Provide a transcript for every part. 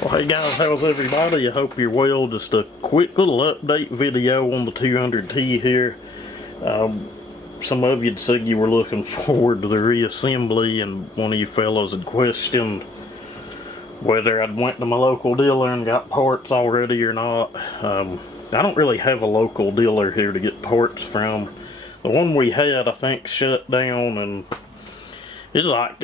Well, hey guys, how's everybody? I hope you're well. Just a quick little update video on the 200T here. Some of you'd said you were looking forward to the reassembly, and one of you fellows had questioned whether I'd went to my local dealer and got parts already or not. I don't really have a local dealer here to get parts from. The one we had, I think, shut down, and it's like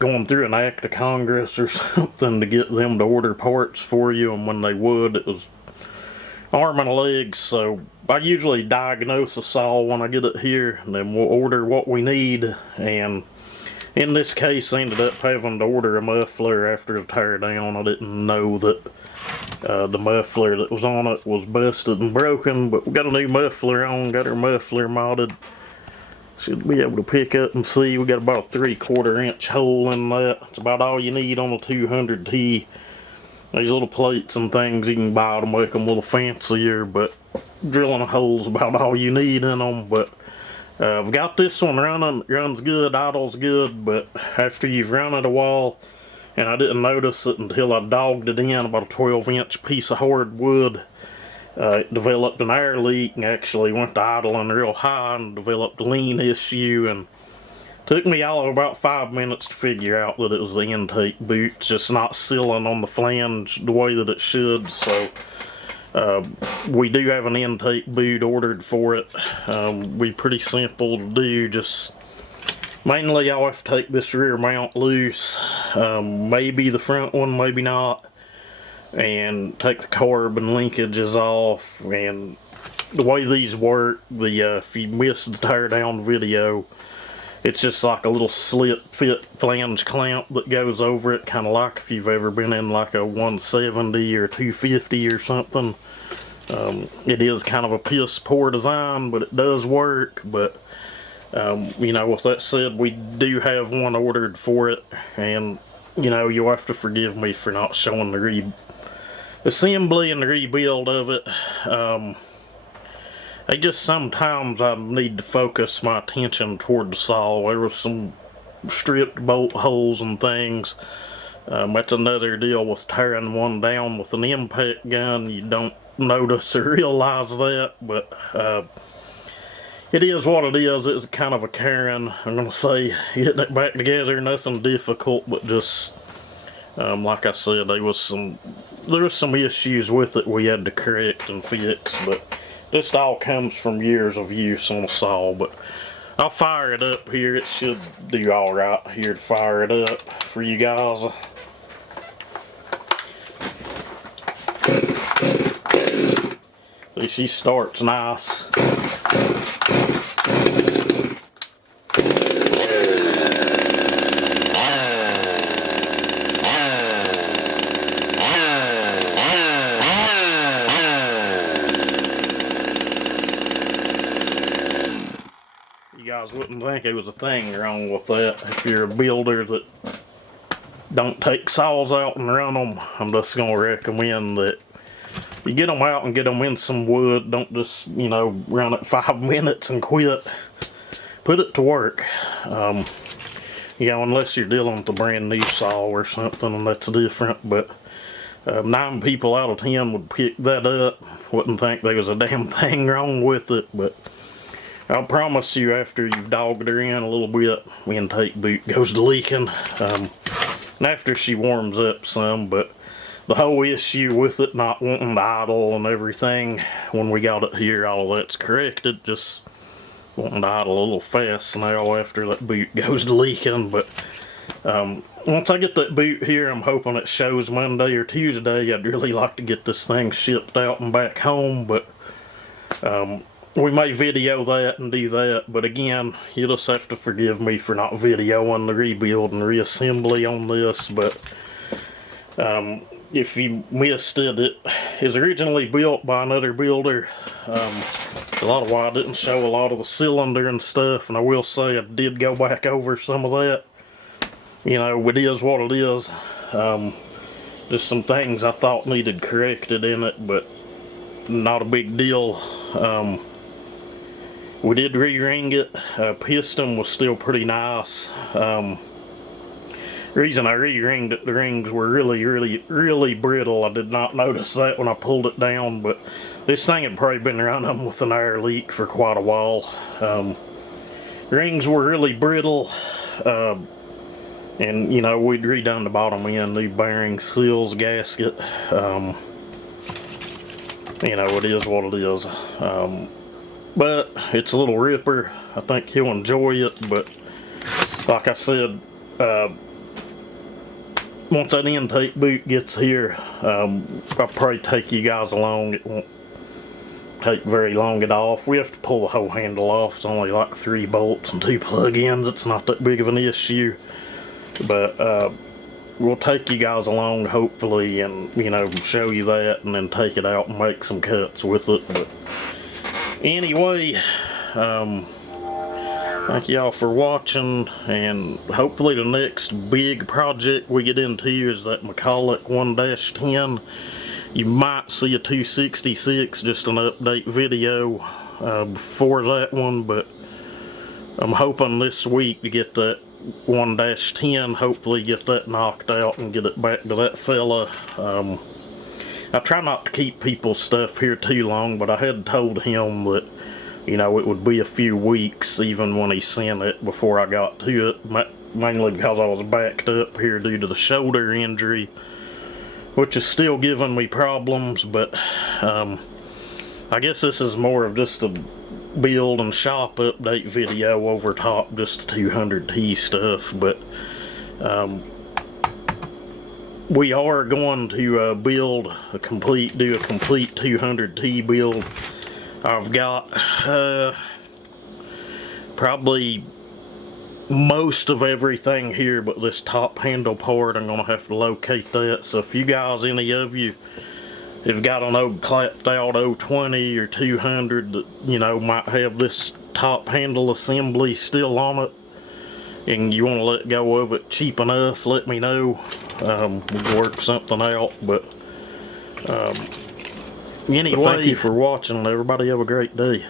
going through an act of Congress or something to get them to order parts for you, and when they would, it was arm and legs. So I usually diagnose a saw when I get it here, and then we'll order what we need. And in this case, I ended up having to order a muffler after the tear down. I didn't know that the muffler that was on it was busted and broken, but we got a new muffler on, got our muffler modded. Should be able to pick up and see we got about a 3/4 inch hole in that. It's about all you need on a 200T. These little plates and things you can buy to make them a little fancier, but drilling a hole's about all you need in them. But I've got this one running. It runs good, idles good, but after you've run it a while, and I didn't notice it until I dogged it in, about a 12-inch piece of hard wood. It developed an air leak and actually went to idling real high and developed a lean issue, and took me all of about 5 minutes to figure out that it was the intake boot just not sealing on the flange the way that it should. So we do have an intake boot ordered for it. Be pretty simple to do. Just mainly I'll have to take this rear mount loose, maybe the front one, maybe not, and take the carb and linkages off. And the way these work, if you missed the tear down video, it's just like a little slip fit flange clamp that goes over it, kind of like if you've ever been in like a 170 or 250 or something. It is kind of a piss poor design, but it does work. But you know, with that said, we do have one ordered for it, and you know, you'll have to forgive me for not showing the assembly and the rebuild of it. I just sometimes I need to focus my attention toward the saw. There was some stripped bolt holes and things. That's another deal with tearing one down with an impact gun. You don't notice or realize that, but it is what it is. It's kind of a Karen. I'm gonna say getting it back together, nothing difficult, but just like I said, there was some issues with it we had to correct and fix, but this all comes from years of use on a saw. But I'll fire it up here. It should do alright here to fire it up for you guys. See, she starts nice. You guys wouldn't think there was a thing wrong with that. If you're a builder that don't take saws out and run them, I'm just going to recommend that you get them out and get them in some wood. Don't just, you know, run it 5 minutes and quit. Put it to work. You know, unless you're dealing with a brand new saw or something, and that's different. But 9 people out of 10 would pick that up. Wouldn't think there was a damn thing wrong with it. But I'll promise you, after you've dogged her in a little bit, the intake boot goes to leaking. And after she warms up some. But the whole issue with it not wanting to idle and everything, when we got it here, all of that's corrected. Just wanting to idle a little fast now after that boot goes to leaking. But once I get that boot here, I'm hoping it shows Monday or Tuesday. I'd really like to get this thing shipped out and back home, but we may video that and do that. But again, you just have to forgive me for not videoing the rebuild and reassembly on this. But if you missed it, it is originally built by another builder. A lot of why I didn't show a lot of the cylinder and stuff, and I will say I did go back over some of that. You know, it is what it is. Just some things I thought needed corrected in it, but not a big deal. We did re-ring it. Piston was still pretty nice. Reason I re-ringed it, the rings were really brittle. I did not notice that when I pulled it down, but this thing had probably been running with an air leak for quite a while. Rings were really brittle, and you know, we'd redone the bottom end, new bearings, seals, gasket. You know, it is what it is. But it's a little ripper. I think he'll enjoy it, but like I said, once that intake boot gets here, I'll probably take you guys along. It won't take very long to get off. We have to pull the whole handle off. It's only like 3 bolts and 2 plug-ins. It's not that big of an issue. But we'll take you guys along, hopefully, and, you know, show you that, and then take it out and make some cuts with it. But anyway, thank y'all for watching, and hopefully the next big project we get into is that McCulloch 1-10. You might see a 266, just an update video before that one, but I'm hoping this week to get that 1-10, hopefully get that knocked out and get it back to that fella. I try not to keep people's stuff here too long, but I had told him that, you know, it would be a few weeks even when he sent it before I got to it, mainly because I was backed up here due to the shoulder injury, which is still giving me problems. But I guess this is more of just a build and shop update video over top just the 200t stuff. But we are going to do a complete 200t build. I've got probably most of everything here but this top handle part. I'm gonna have to locate that. So if you guys, any of you, have got an old clapped out 020 or 200 that, you know, might have this top handle assembly still on it, and you want to let go of it cheap enough, let me know. We'll work something out. But anyway, thank you for watching, and everybody have a great day.